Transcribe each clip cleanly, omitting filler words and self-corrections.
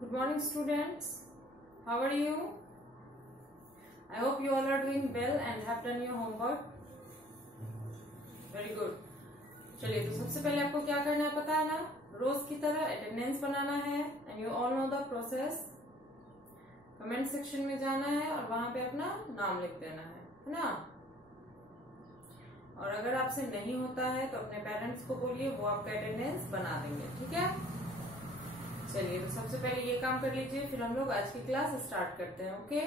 Good morning, students. How are you? I hope you all are doing well and have done your homework. Very good. चलिए, तो सबसे पहले आपको क्या करना है पता है ना? रोज की तरह अटेंडेंस बनाना है and you all know the process. Comment section में जाना है और वहां पे अपना नाम लिख देना है ना? और अगर आपसे नहीं होता है तो अपने पेरेंट्स को बोलिए, वो आपका अटेंडेंस बना देंगे. ठीक है? चलिए, तो सबसे पहले ये काम कर लीजिए, फिर हम लोग आज की क्लास स्टार्ट करते हैं. ओके?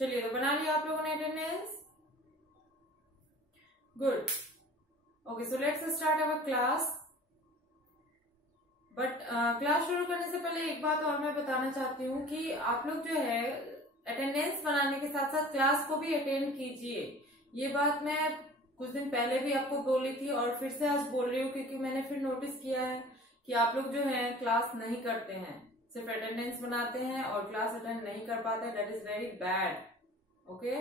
चलिए, तो बना लिया आप लोगों ने attendance. Good. Okay, so let's start our class. But class शुरू करने से पहले एक बात और मैं बताना चाहती हूँ कि आप लोग जो है अटेंडेंस बनाने के साथ साथ क्लास को भी अटेंड कीजिए. ये बात मैं कुछ दिन पहले भी आपको बोली थी और फिर से आज बोल रही हूँ, क्योंकि मैंने फिर नोटिस किया है कि आप लोग जो है क्लास नहीं करते हैं, सिर्फ अटेंडेंस बनाते हैं और क्लास अटेंड नहीं कर पाते. That is very bad. Okay,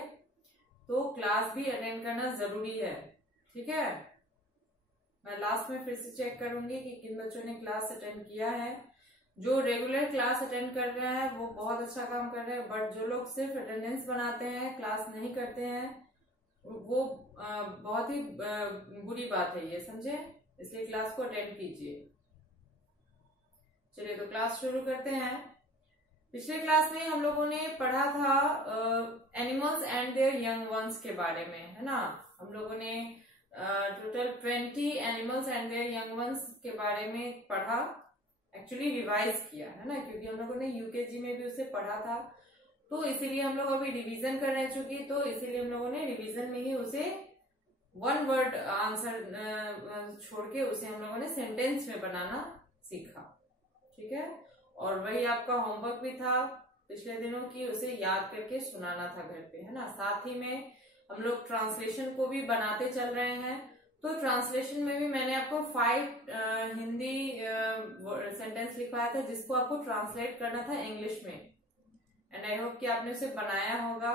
तो क्लास भी अटेंड करना जरूरी है. ठीक है? मैं लास्ट में फिर से चेक करूंगी कि किन बच्चों ने क्लास अटेंड किया है. जो रेगुलर क्लास अटेंड कर रहे हैं वो बहुत अच्छा काम कर रहे हैं, बट जो लोग सिर्फ अटेंडेंस बनाते हैं, क्लास नहीं करते हैं, वो बहुत ही बुरी बात है ये, समझे? इसलिए क्लास को अटेंड कीजिए. चलिए, तो क्लास शुरू करते हैं. पिछले क्लास में हम लोगों ने पढ़ा था animals and there young ones के बारे में, है ना? हम लोगों ने total 20 animals and there young ones के बारे में पढ़ा, एक्चुअली रिवाइज किया, है ना? क्योंकि हम लोगों ने यूकेजी में भी उसे पढ़ा था, तो इसीलिए हम लोग अभी रिवीजन कर रहे चुकी, तो इसीलिए हम लोगों ने रिवीजन में ही उसे वन वर्ड आंसर छोड़ के उसे हम लोगों ने सेंटेंस में बनाना सीखा. ठीक है? और वही आपका होमवर्क भी था पिछले दिनों की, उसे याद करके सुनाना था घर पे, है ना? साथ ही में हम लोग ट्रांसलेशन को भी बनाते चल रहे हैं. तो ट्रांसलेशन में भी मैंने आपको 5 हिंदी सेंटेंस लिखवाया था, जिसको आपको ट्रांसलेट करना था इंग्लिश में. एंड आई होप कि आपने उसे बनाया होगा.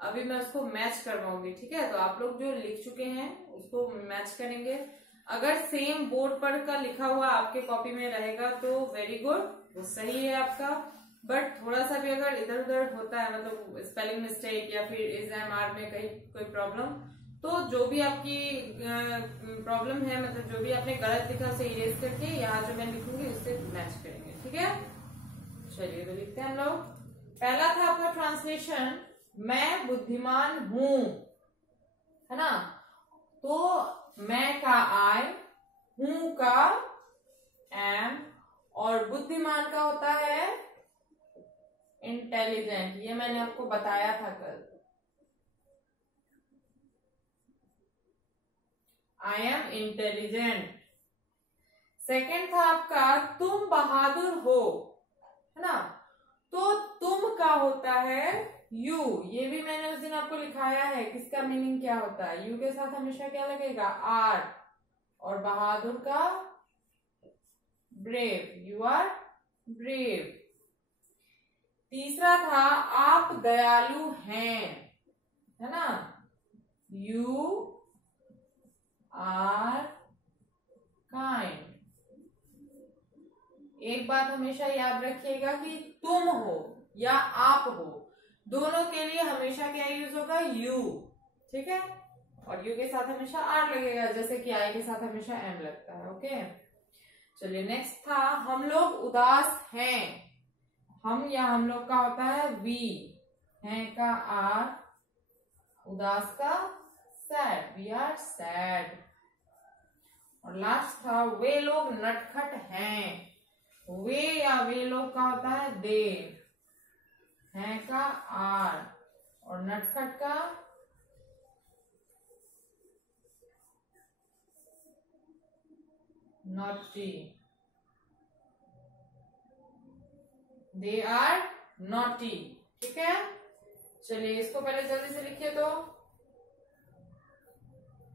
अभी मैं उसको मैच करवाऊंगी. ठीक है? तो आप लोग जो लिख चुके हैं उसको मैच करेंगे. अगर सेम बोर्ड पर का लिखा हुआ आपके कॉपी में रहेगा तो वेरी गुड, वो सही है आपका. बट थोड़ा सा भी अगर इधर उधर होता है, मतलब स्पेलिंग मिस्टेक या फिर एग्जाम में कहीं कोई प्रॉब्लम, तो जो भी आपकी प्रॉब्लम है, मतलब जो भी आपने गलत लिखा उसे इरेज करके यहाँ जो मैं लिखूंगी उससे मैच करेंगे. ठीक है? चलिए, तो लिखते हैं हम लोग. पहला था आपका ट्रांसलेशन, मैं बुद्धिमान हूं, है ना? तो मैं का आई, हूं का एम, और बुद्धिमान का होता है इंटेलिजेंट. ये मैंने आपको बताया था कल. I am intelligent. सेकेंड था आपका तुम बहादुर हो, है ना? तो तुम का होता है यू. ये भी मैंने उस दिन आपको लिखाया है किसका मीनिंग क्या होता है. यू के साथ हमेशा क्या लगेगा? आर. और बहादुर का ब्रेव. You are brave. तीसरा था आप दयालु हैं, है ना? You are kind. एक बात हमेशा याद रखिएगा कि तुम हो या आप हो, दोनों के लिए हमेशा क्या यूज होगा? यू. ठीक है? और यू के साथ हमेशा आर लगेगा, जैसे कि आई के साथ हमेशा एम लगता है. ओके? चलिए, नेक्स्ट था हम लोग उदास हैं. हम या हम लोग का होता है वी, हैं का आर, उदास का सैड. We are sad. और लास्ट था वे लोग नटखट हैं. वे या वे लोग का होता है दे, हैं का आर, और नटखट का नॉटी. They are naughty. ठीक है? चलिए, इसको पहले जल्दी से लिखिए, तो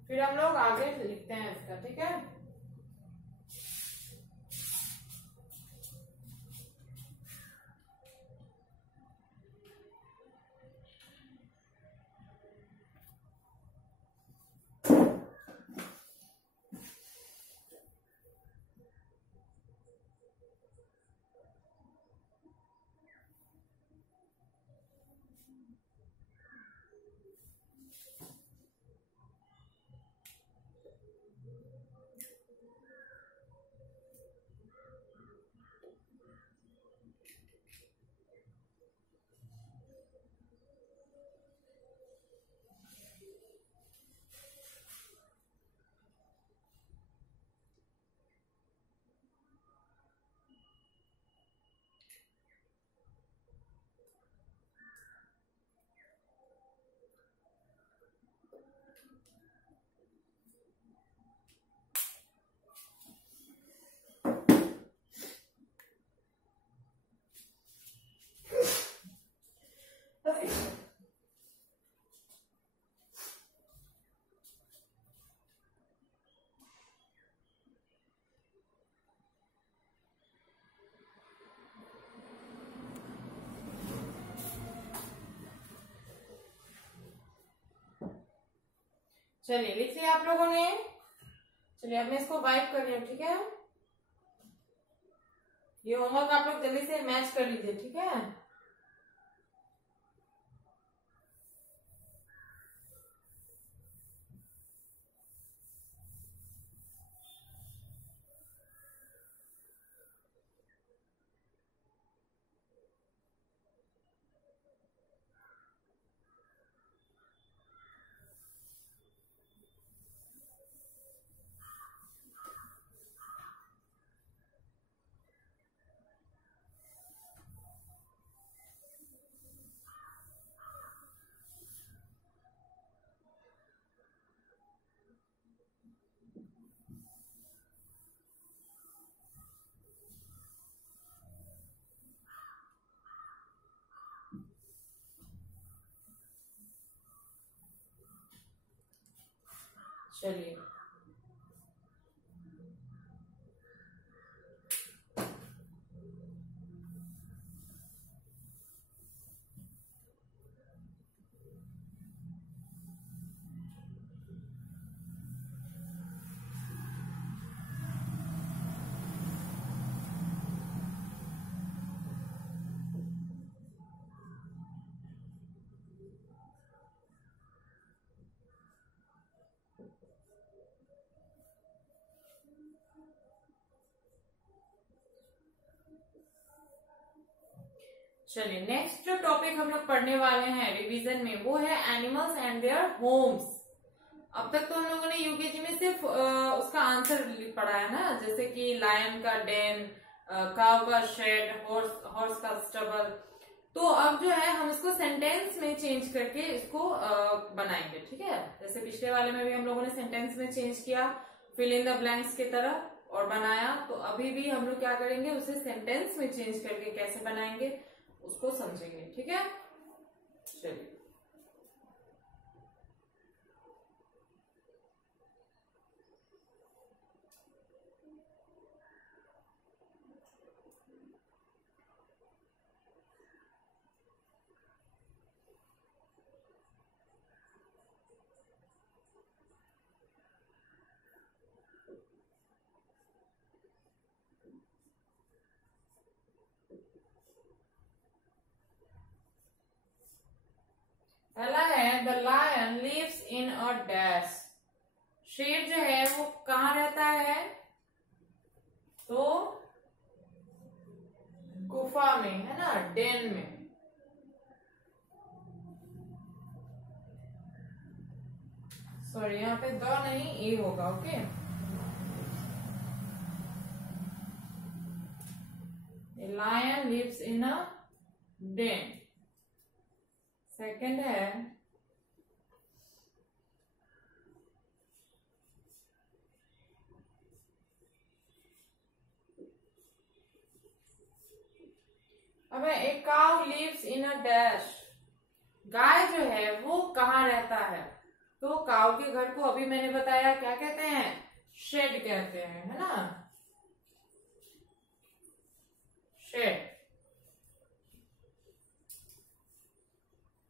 फिर हम लोग आगे लिखते हैं इसका. ठीक है? चलिए लिख लिया आप लोगों ने। चलिए अब मैं इसको वाइप कर रही हूँ, ठीक है। ये होमवर्क आप लोग जल्दी से मैच कर लीजिए, ठीक है। चलिए चलिए नेक्स्ट जो टॉपिक हम लोग पढ़ने वाले हैं रिवीजन में वो है एनिमल्स एंड देयर होम्स। अब तक तो हम लोगों ने यूकेजी में सिर्फ उसका आंसर पढ़ा है ना, जैसे कि लायन का डेन, काव का शेड, हॉर्स का स्टबल। तो अब जो है हम इसको सेंटेंस में चेंज करके इसको बनाएंगे, ठीक है। जैसे पिछले वाले में भी हम लोगों ने सेंटेंस में चेंज किया फिल इन द ब्लैंक्स की तरह और बनाया, तो अभी भी हम लोग क्या करेंगे उसे सेंटेंस में चेंज करके कैसे बनाएंगे उसको समझेंगे, ठीक है। चलिए पहला है the lion lives in a dash. शेर जो है वो कहाँ रहता है, तो गुफा में, है ना, डेन में। सॉरी यहाँ पे द नहीं ए होगा, okay. A lion lives in a den। Second है अब a cow lives in a dash. गाय जो है वो कहाँ रहता है, तो काउ के घर को अभी मैंने बताया क्या कहते हैं, शेड कहते हैं, है ना, शेड। अब है a bear lives in a dash.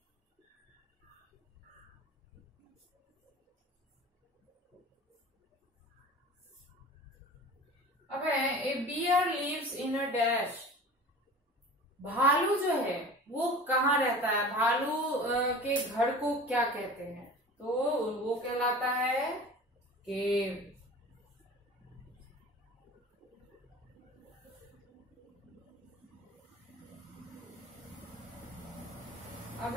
Bear जो है वो कहाँ रहता है, तो काउ के घर को अभी मैंने बताया क्या कहते हैं, शेड कहते हैं, है ना, शेड। अब है a bear lives in a dash. गाय जो है वो कहाँ रहता है, तो काउ के घर को अभी मैंने बताया क्या कहते हैं, शेड कहते हैं, है ना, शेड। भालू जो है वो कहाँ रहता है, भालू के घर को क्या कहते हैं, तो वो कहलाता है केव। अब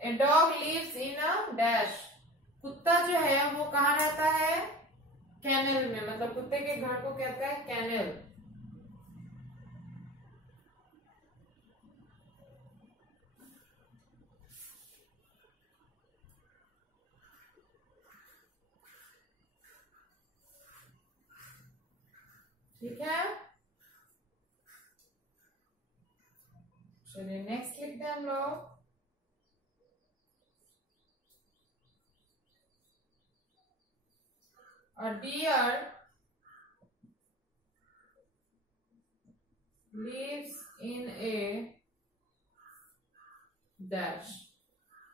a dog lives in a dash। कुत्ता जो है वो कहाँ रहता है, कैनल में, मतलब कुत्ते के घर को कहता है कैनल। ठीक है, चलिए नेक्स्ट लिखते हैं हम लोग। A deer lives in a dash।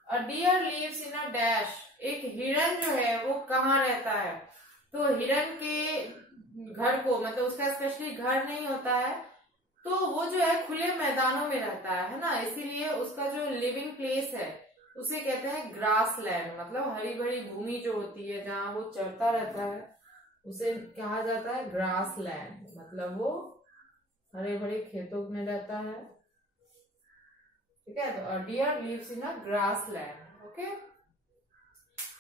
A deer lives in a dash। एक हिरन जो है वो कहाँ रहता है, तो हिरन के घर को, मतलब उसका स्पेशली घर नहीं होता है, तो वो जो है खुले मैदानों में रहता है ना, इसीलिए उसका जो लिविंग प्लेस है उसे कहते हैं ग्रास लैंड। मतलब हरी भरी भूमि जो होती है जहाँ वो चरता रहता है उसे कहा जाता है ग्रास लैंड, मतलब वो हरे भरे खेतों में रहता है। ठीक है, तो deer lives in a grassland. Okay,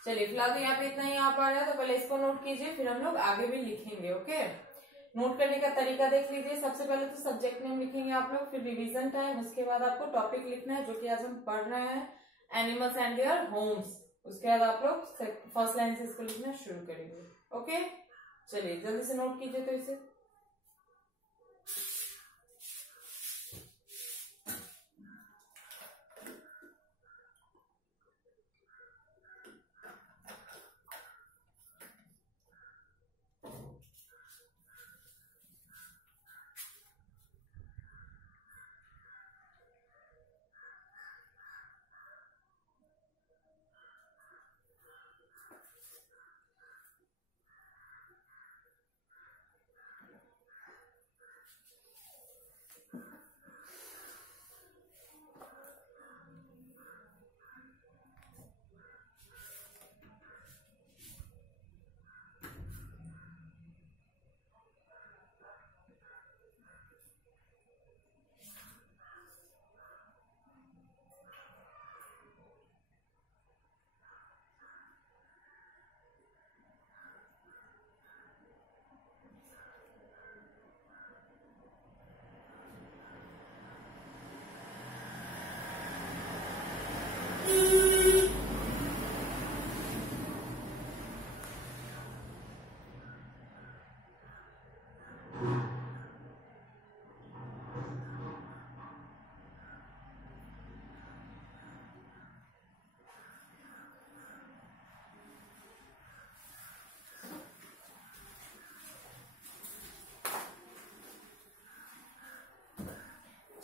चलिए फिलहाल तो यहाँ पे इतना ही आ पा रहा है, तो पहले इसको नोट कीजिए, फिर हम लोग आगे भी लिखेंगे। ओके, नोट करने का तरीका देख लीजिए। सबसे पहले तो सब्जेक्ट नेम लिखेंगे आप लोग, फिर रिवीजन टाइम, उसके बाद आपको टॉपिक लिखना है जो कि आज हम पढ़ रहे हैं, एनिमल्स एंड देयर होम्स। उसके बाद आप लोग फर्स्ट लाइन से इसको लिखना शुरू करेंगे। ओके, चलिए जल्दी से नोट कीजिए तो इसे।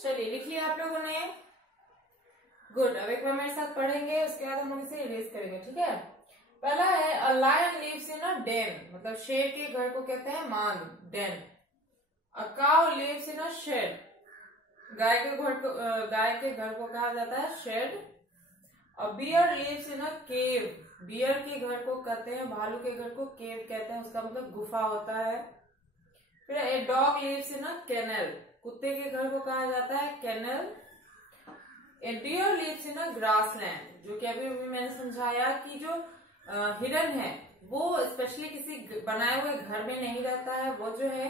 चलिए लिख लिया आप लोगों ने, गुड। अब एक बार मेरे साथ पढ़ेंगे, उसके बाद हम लोग इसे इरेज करेंगे। ठीक है, पहला है a lion lives in a den, मतलब शेर के घर को कहते हैं मान, den. A cow lives in a shed, गाय के घर को कहा जाता है shed. A bear lives in a cave, bear के घर को कहते हैं, भालू के घर को केव कहते हैं, उसका मतलब गुफा होता है। फिर a dog lives in a kennel, कुत्ते के घर को कहा जाता है kennel. A deer lives in a grassland, जो कि अभी मैंने समझाया कि जो हिरन है वो स्पेशली किसी बनाए हुए घर में नहीं रहता है, वो जो है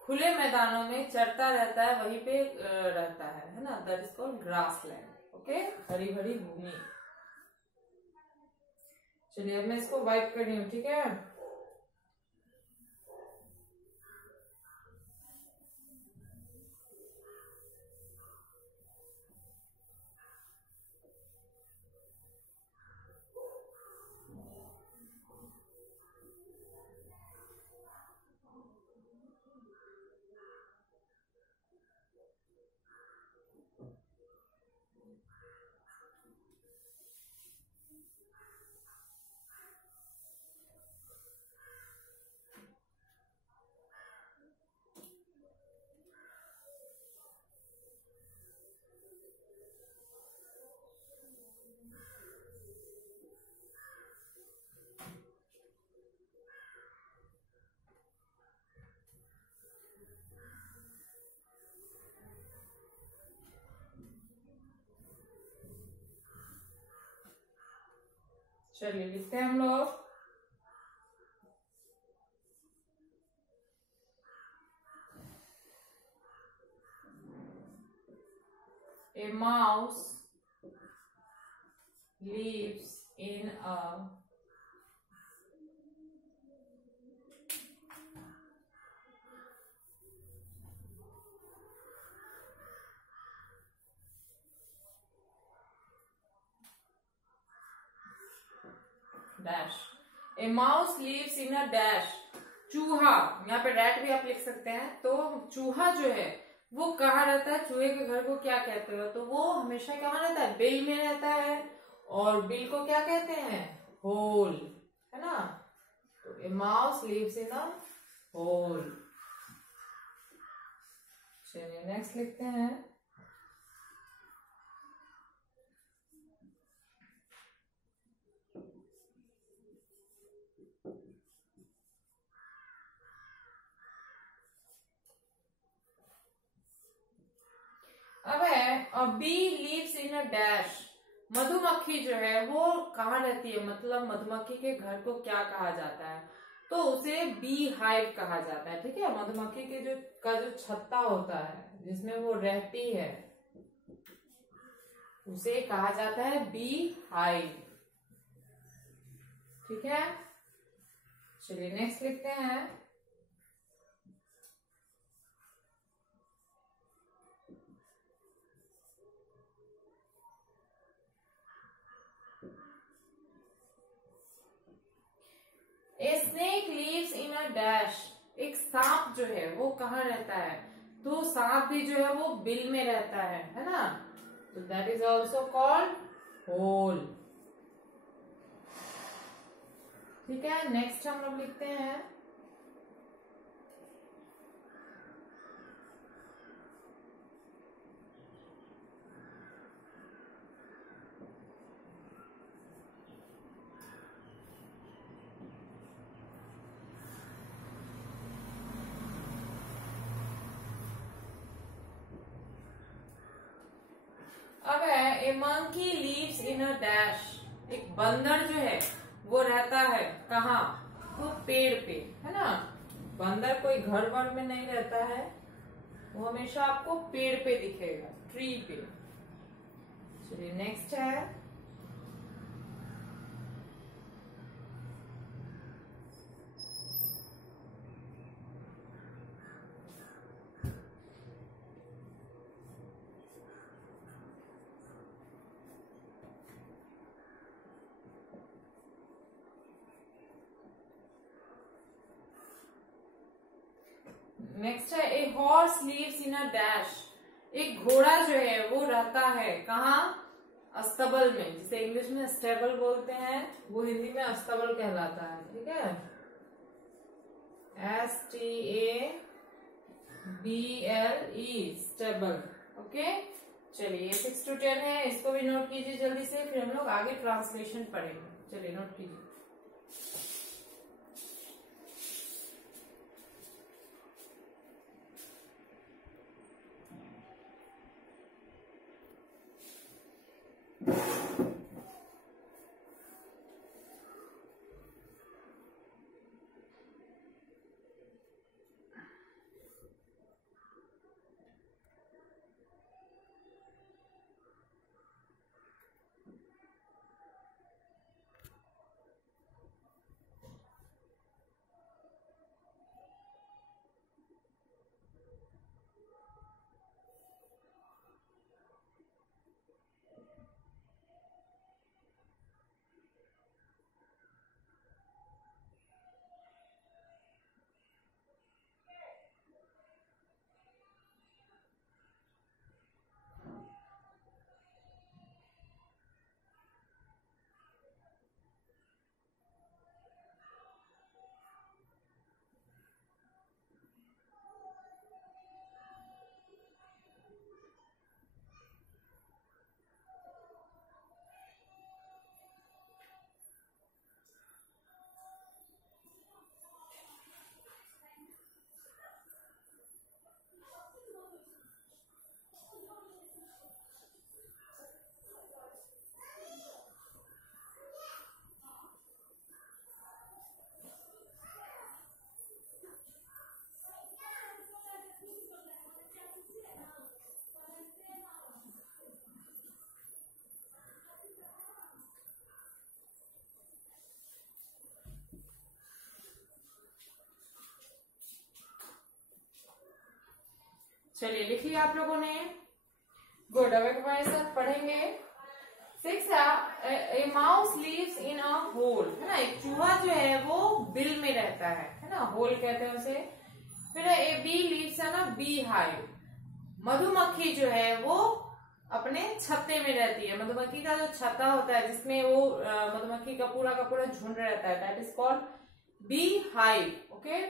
खुले मैदानों में चरता रहता है, वहीं पे रहता है ना, that is called grassland. Okay, हरी भरी भूमि। चलिए अब मैं इसको वाइप कर रही हूँ। ठीक है, चलिए लिखते हैं हम लोग। A mouse lives in a dash. A mouse lives in a dash. चूहा, यहाँ पे रैट भी आप लिख सकते हैं। तो चूहा जो है वो कहाँ रहता है, चूहे के घर को क्या कहते हो, तो वो हमेशा कहाँ रहता है, बिल में रहता है। और बिल को क्या कहते हैं, होल, है ना। तो a mouse lives in a hole. चलिए नेक्स्ट लिखते हैं। अब है a bee lives in a dash. मधुमक्खी जो है वो कहाँ रहती है, मतलब मधुमक्खी के घर को क्या कहा जाता है, तो उसे बी हाइव कहा जाता है। ठीक है, मधुमक्खी के जो छत्ता होता है जिसमें वो रहती है उसे कहा जाता है बी हाइव। ठीक है, चलिए नेक्स्ट लिखते हैं। A snake leaves in a dash. एक सांप जो है वो कहाँ रहता है, तो सांप भी जो है वो बिल में रहता है ना। तो that is also called hole. ठीक है, नेक्स्ट हम लोग लिखते हैं। अब है a monkey lives in a dash. एक बंदर जो है वो रहता है कहाँ, तो पेड़ पे, है ना। बंदर कोई घर वर में नहीं रहता है, वो हमेशा आपको पेड़ पे दिखेगा, ट्री पे। चलिए नेक्स्ट है। नेक्स्ट है a horse lives in a dash. एक घोड़ा जो है वो रहता है कहाँ, अस्तबल में, जिसे इंग्लिश में स्टेबल बोलते हैं, वो हिंदी में अस्तबल कहलाता है। ठीक है, STABLE, स्टेबल। ओके, चलिए 6 to 10 है, इसको भी नोट कीजिए जल्दी से, फिर हम लोग आगे ट्रांसलेशन पढ़ेंगे। चलिए नोट कीजिए। चलिए लिख लिया आप लोगों ने, गुड। अब एक बार सब पढ़ेंगे। 6 a mouse lives in a hole, है ना, एक चूहा जो है वो बिल में रहता है ना, होल कहते हैं उसे। फिर a bee lives in a beehive, मधुमक्खी जो है वो अपने छत्ते में रहती है। मधुमक्खी का जो छत्ता होता है जिसमें वो मधुमक्खी का पूरा झुंड रहता है, that is called bee hive. Okay.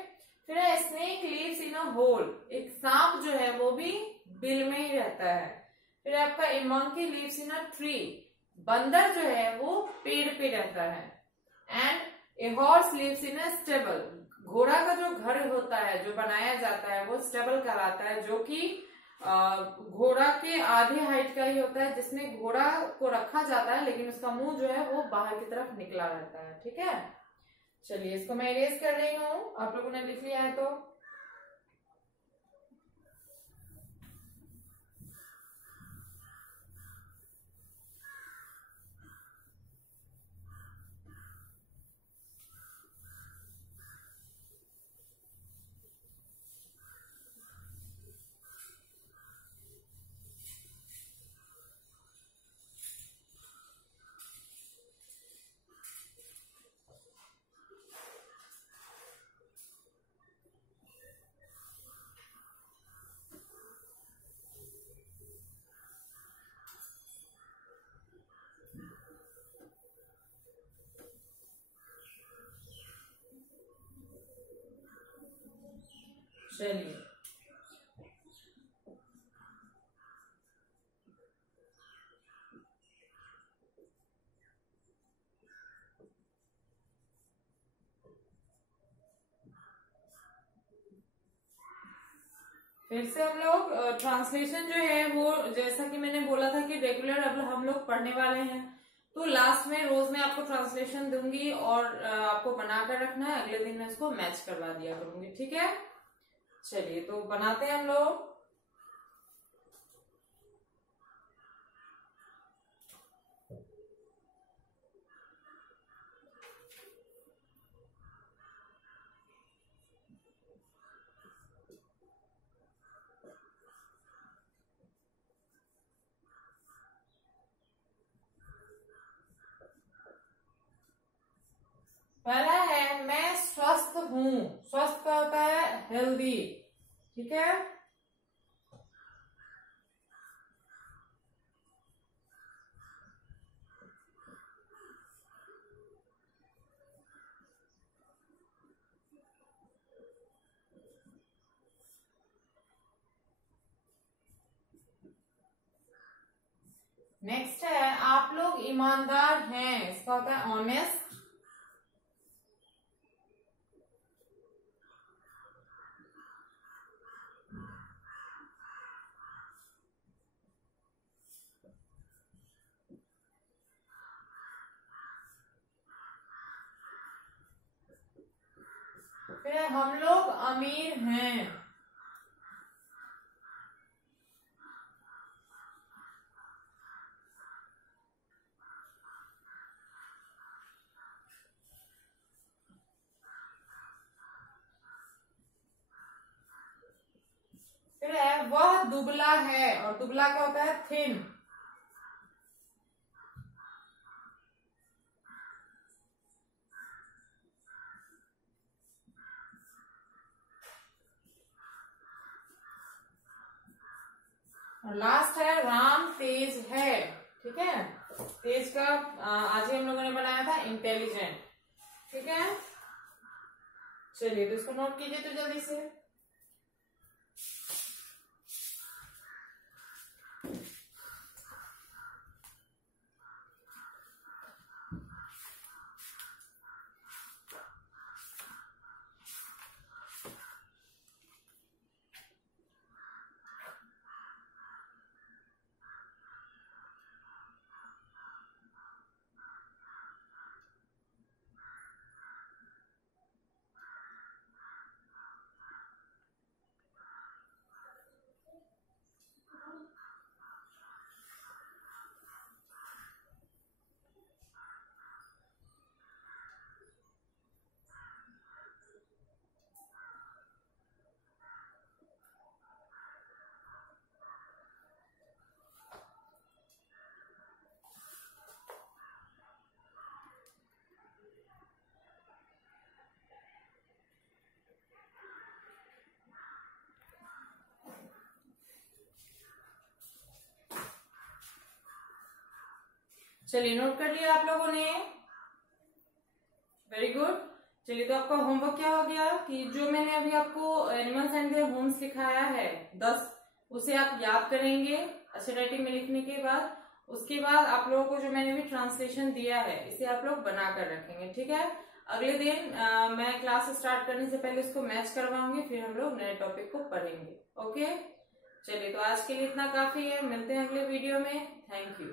फिर snake lives in a hole, एक सांप जो है वो भी बिल में ही रहता है। फिर आपका a monkey lives in a tree, बंदर जो है वो पेड़ पे रहता है। And a horse lives in a stable, घोड़ा का जो घर होता है जो बनाया जाता है वो स्टेबल कहलाता है, जो कि घोड़ा के आधे हाइट का ही होता है, जिसमें घोड़ा को रखा जाता है लेकिन उसका मुंह जो है वो बाहर की तरफ निकला रहता है। ठीक है, चलिए इसको मैं इरेज कर रही हूँ, आप लोगों ने लिख लिया है तो। चलिए फिर से हम लोग ट्रांसलेशन जो है वो, जैसा कि मैंने बोला था कि रेगुलर अब हम लोग पढ़ने वाले हैं, तो लास्ट में रोज में आपको ट्रांसलेशन दूंगी और आपको बनाकर रखना है, अगले दिन मैं इसको मैच करवा दिया करूंगी। ठीक है, चलिए तो बनाते हैं हम लोग। पहला है मैं स्वस्थ हूं, स्वस्थ का होता है हेल्दी। ठीक है, नेक्स्ट है आप लोग ईमानदार हैं, इसका होता है ऑनेस्ट। फिर हम लोग अमीर हैं, फिर है वह दुबला है, और दुबला का होता है थिन। और लास्ट है राम तेज है। ठीक है, तेज का आज ही हम लोगों ने बनाया था इंटेलिजेंट। ठीक है, चलिए तो इसको नोट कीजिए तो जल्दी से। चलिए नोट कर लिया आप लोगों ने, वेरी गुड। चलिए तो आपका होमवर्क क्या हो गया कि जो मैंने अभी आपको एनिमल्स एंड देयर होम्स लिखाया है 10, उसे आप याद करेंगे अच्छे राइटिंग में लिखने के बाद। उसके बाद आप लोगों को जो मैंने भी ट्रांसलेशन दिया है इसे आप लोग बना कर रखेंगे, ठीक है। अगले दिन मैं क्लास स्टार्ट करने से पहले इसको मैच करवाऊंगी, फिर हम लोग नए टॉपिक को पढ़ेंगे। ओके, चलिए तो आज के लिए इतना काफी है, मिलते हैं अगले वीडियो में। Thank you.